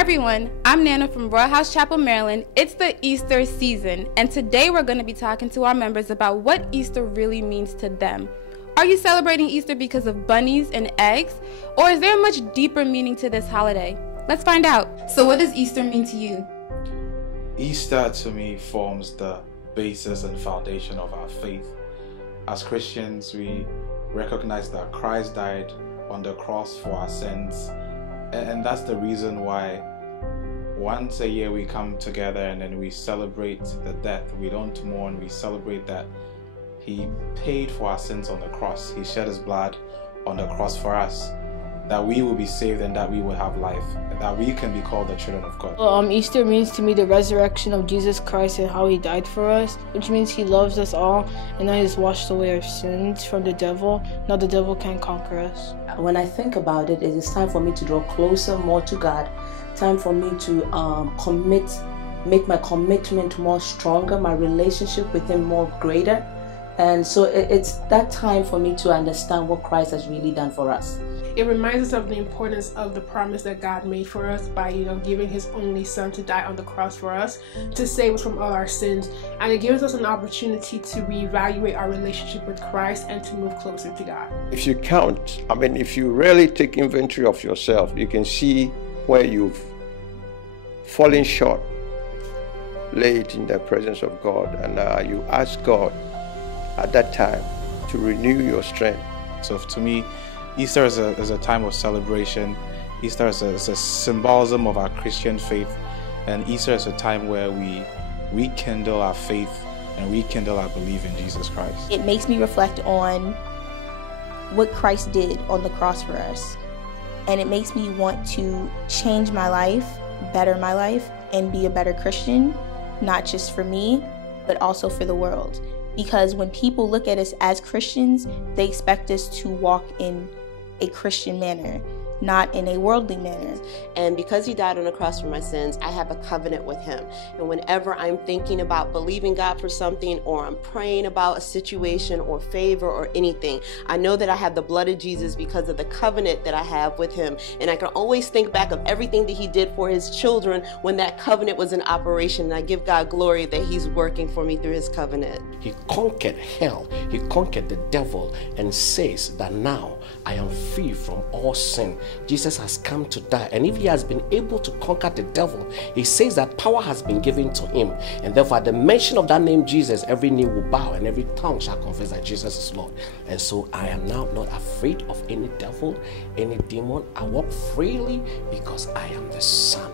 Hi everyone, I'm Nana from Royal House Chapel, Maryland. It's the Easter season, and today we're going to be talking to our members about what Easter really means to them. Are you celebrating Easter because of bunnies and eggs, or is there a much deeper meaning to this holiday? Let's find out. So what does Easter mean to you? Easter to me forms the basis and foundation of our faith. As Christians, we recognize that Christ died on the cross for our sins, and that's the reason why once a year we come together and then we celebrate the death. We don't mourn, we celebrate that He paid for our sins on the cross. He shed His blood on the cross for us, that we will be saved and that we will have life, and that we can be called the children of God. Easter means to me the resurrection of Jesus Christ and how He died for us, which means He loves us all and now He's washed away our sins from the devil. Now the devil can't conquer us. When I think about it, it is time for me to draw closer more to God, time for me to make my commitment more stronger, my relationship with Him more greater. And so it's that time for me to understand what Christ has really done for us. It reminds us of the importance of the promise that God made for us by, giving His only Son to die on the cross for us, to save us from all our sins. And it gives us an opportunity to reevaluate our relationship with Christ and to move closer to God. If you count, if you really take inventory of yourself, you can see where you've fallen short. Lay it in the presence of God, and you ask God at that time to renew your strength. So to me, Easter is a time of celebration. Easter is a symbolism of our Christian faith, and Easter is a time where we rekindle our faith and rekindle our belief in Jesus Christ. It makes me reflect on what Christ did on the cross for us, and it makes me want to change my life, better my life, and be a better Christian, not just for me, but also for the world. Because when people look at us as Christians, they expect us to walk in a Christian manner, not in a worldly manner. And because He died on the cross for my sins, I have a covenant with Him. And whenever I'm thinking about believing God for something, or I'm praying about a situation or favor or anything, I know that I have the blood of Jesus because of the covenant that I have with Him. And I can always think back of everything that He did for His children when that covenant was in operation. And I give God glory that He's working for me through His covenant. He conquered hell, He conquered the devil, and says that now I am free from all sin. Jesus has come to die, and if He has been able to conquer the devil, He says that power has been given to Him, and therefore at the mention of that name Jesus, every knee will bow and every tongue shall confess that Jesus is Lord. And so I am now not afraid of any devil, any demon. I walk freely because I am the Son